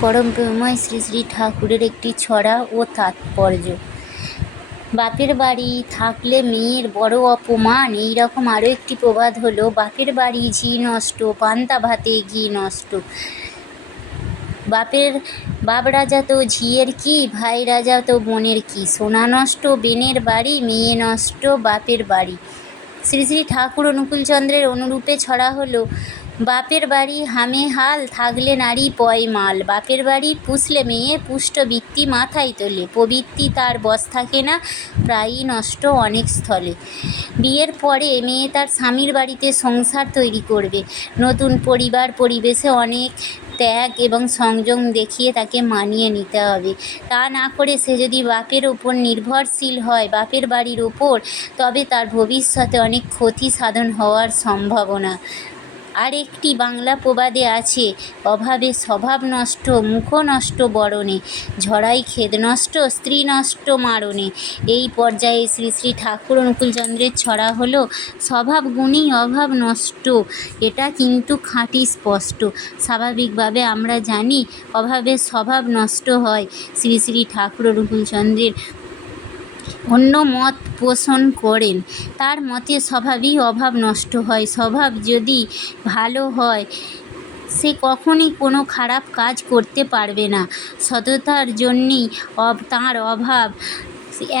পরম প্রেমময় শ্রী শ্রী ঠাকুরের একটি ছড়া ও তাৎপর্য। বাপের বাড়ি থাকলে মেয়ের বড় অপমান। এইরকম আরও একটি প্রবাদ হলো, বাপের বাড়ি ঝি নষ্ট, পান্তা ভাতে ঘি নষ্ট। বাপ রাজা তো ঝিয়ের কি, ভাই রাজা তো বোনের কি। সোনা নষ্ট বেনের বাড়ি, মেয়ে নষ্ট বাপের বাড়ি। শ্রী শ্রী ঠাকুর অনুকূলচন্দ্রের অনুরূপে ছড়া হলো, বাপের বাড়ি হামে হাল, থাকলে নারী পয় মাল। বাপের বাড়ি পুষলে মেয়ে, পুষ্ট বৃত্তি মাথায় তোলে। প্রবৃত্তি তার বশ থাকে না, প্রায়ই নষ্ট অনেক স্থলে। বিয়ের পরে মেয়ে তার স্বামীর বাড়িতে সংসার তৈরি করবে। নতুন পরিবার পরিবেশে অনেক ত্যাগ এবং সংযম দেখিয়ে তাকে মানিয়ে নিতে হবে। তা না করে সে যদি বাপের ওপর নির্ভরশীল হয়, বাপের বাড়ির ওপর, তবে তার ভবিষ্যতে অনেক ক্ষতি সাধন হওয়ার সম্ভাবনা। আর একটি বাংলা প্রবাদে আছে, অভাবে স্বভাব নষ্ট, মুখ নষ্ট বরণে, ঝড়াই খেদ নষ্ট, স্ত্রী নষ্ট মারণে। এই পর্যায়ে শ্রী শ্রী ঠাকুর অনুকূলচন্দ্রের ছড়া হলো, স্বভাব গুণেই অভাব নষ্ট। এটা কিন্তু খাঁটি স্পষ্ট। স্বাভাবিকভাবে আমরা জানি অভাবে স্বভাব নষ্ট হয়। শ্রী শ্রী ঠাকুর অনুকূলচন্দ্রের অন্য মত পোষণ করেন। তার মতে স্বভাবই অভাব নষ্ট হয়। স্বভাব যদি ভালো হয়, সে কখনই কোনো খারাপ কাজ করতে পারবে না। সততার জন্যেই তাঁর অভাব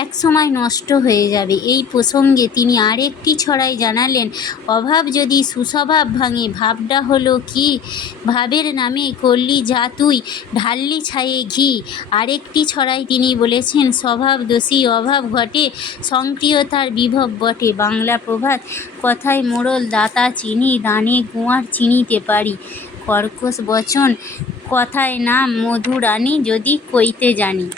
এক সময় নষ্ট হয়ে যাবে। এই প্রসঙ্গে তিনি আরেকটি ছড়ায় জানালেন, অভাব যদি সুস্বভাব ভাঙে, ভাবটা হলো কি, ভাবের নামে করলি যা তুই, ঢাললি ছায়ে ঘি। আরেকটি ছড়ায় তিনি বলেছেন, স্বভাব দোষী অভাব ঘটে, সক্রিয়তার বিভব বটে। বাংলা প্রবাদ, কথায় মোড়ল দাতা চিনি, দানে কুঁয়ার চিনিতে পারি। কর্কশ বচন, কথায় নাম মধুর আনি, যদি কইতে জানি।